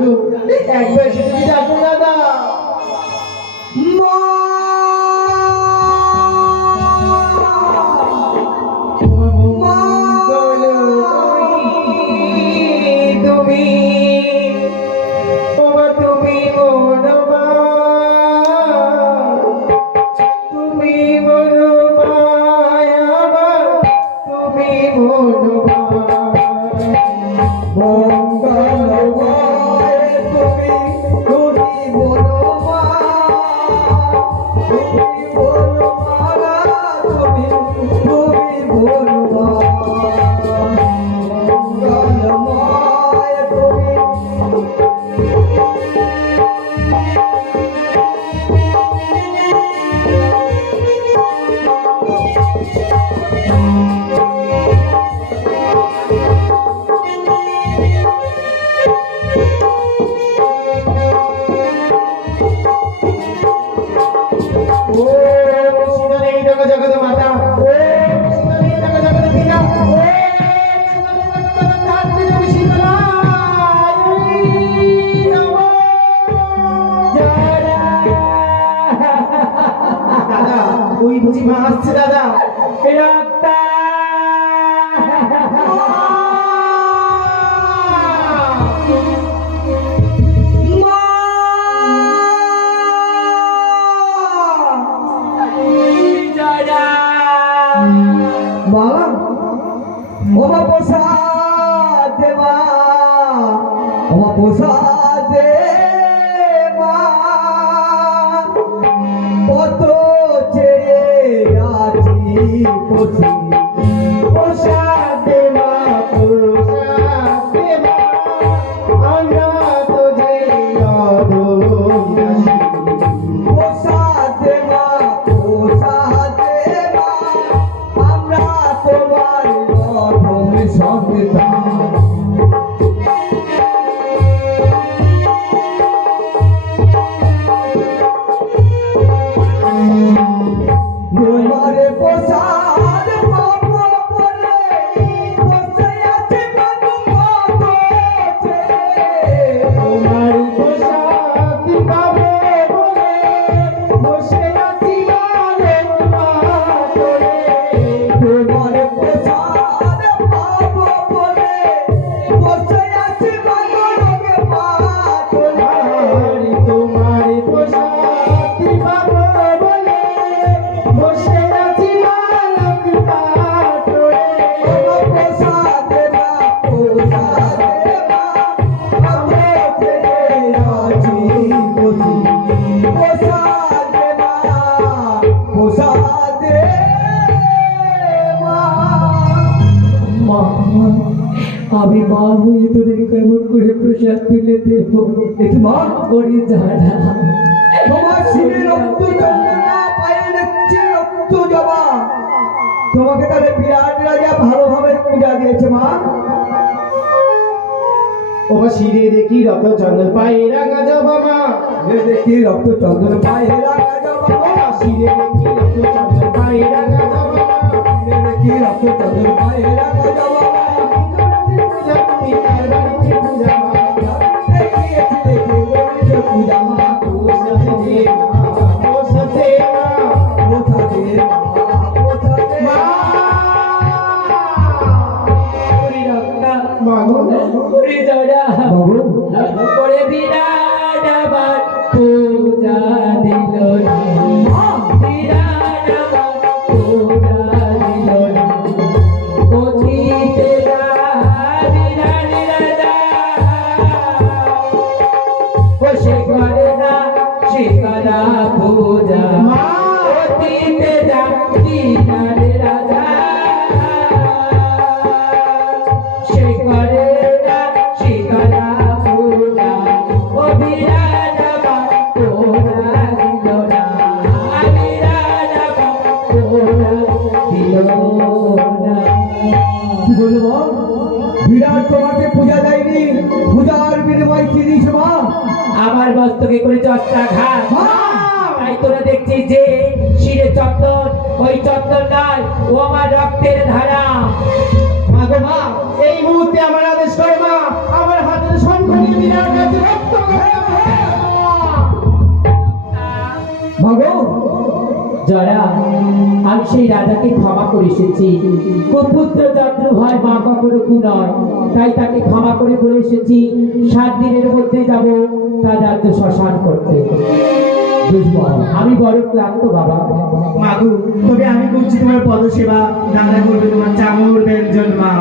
গো একবার শুধু ডাকো দাদা। দাদা আমি মা হয়ে তোদের কেমন করে প্রসাদ তুলে দেব মা করি জানা তোমার শিরে রক্ত চন্দনা পায়ে দেখছি রক্ত জমা তোমাকে তাহলে বিরাট রাজা ভালোভাবে পূজা দিয়েছে মা ও শিরে দেখি রক্ত চন্দন পায়ে রাঙা জবা মা দেখি রক্ত চন্দন পায়ে রাঙা জবা শিরে দেখি রক্ত চন্দন পায়ে রাঙা জবা দেখি রক্ত চন্দন পায়ে রাঙা জবা করে বিরাট আবার পূজা দিল বিরাট আবার পূজা দিল অতীতে বিরাট রাজা বসে করে না শিকারা পূজা অতীতে বিরাট রাজা সে করে না শিকারা পূজা ও বিরাট আবার পূজা দিল না বিরাট আবার পূজা দিল না বলবো বিরাট তোমাকে পূজা দেয়নি পূজার বিনিময় কি দিস মা আমার মস্তকে করে চর্চা ঘাট তাই তোরা দেখছিস যে শিরে চন্দন ওই চন্দন নয় ও আমার রক্তের ধারা মা গো মা এই মুহূর্তে আমার আদেশ করে মা আমার হাতে শঙ্খ নিয়ে বিরাট গাছে রক্ত মাগো জরা আমি সেই রাজাকে ক্ষমা করে এসেছি। কুপুত্র চন্দ্র ভয় মা কখনো কু নয়, তাই তাকে ক্ষমা করে বলে এসেছি 7 দিনের মধ্যে যাব তার রাজ্য শ্মশান করতে। আমি বড় ক্লান্ত বাবা। মাগু, তবে আমি করছি তোমার পদসেবা, রাজা করবে তোমার চামর ব্যঞ্জন মা।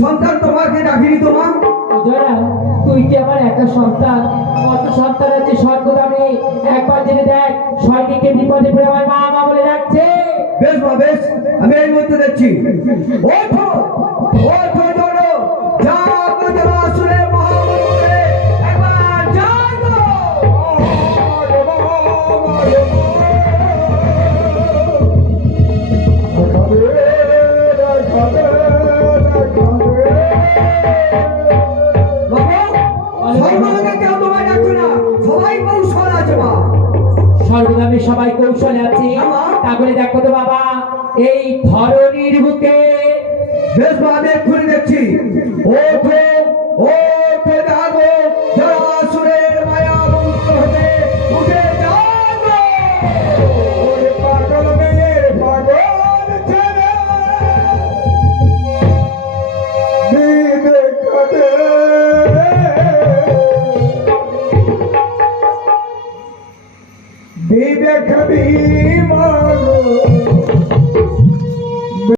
সন্তান তোমাকে ডাকিনি তোমার জরা, তুই কি আমার একটা সন্তান? কত সন্তান আছে স্বর্গদামে, একবার জেনে দেখ স্বর্গে বিপদে পড়ে আমার মা মা বলে ডাকছে। বেশ মা বেশ, আমি এই মুহূর্তে দেখছি। ওঠো ওঠো ধরো, যা আপনাদের আসলে মহামন্ত্রে একবার যাই গো। স্বর্গদামে সবাই কৌশলে আছে, তাহলে দেখো তো বাবা এই ধরনীর বুকে। বেশ মা, আমি এক্ষুনি দেখছি। ওঠো ওঠো জাগো, যারা আসুরের মায়া মন্ত্র হতে উঠে জাগো। ওরে পাগল মেয়ে পাগল ছেলে, দিদে কাঁদে, দিদে খাবি মাগো।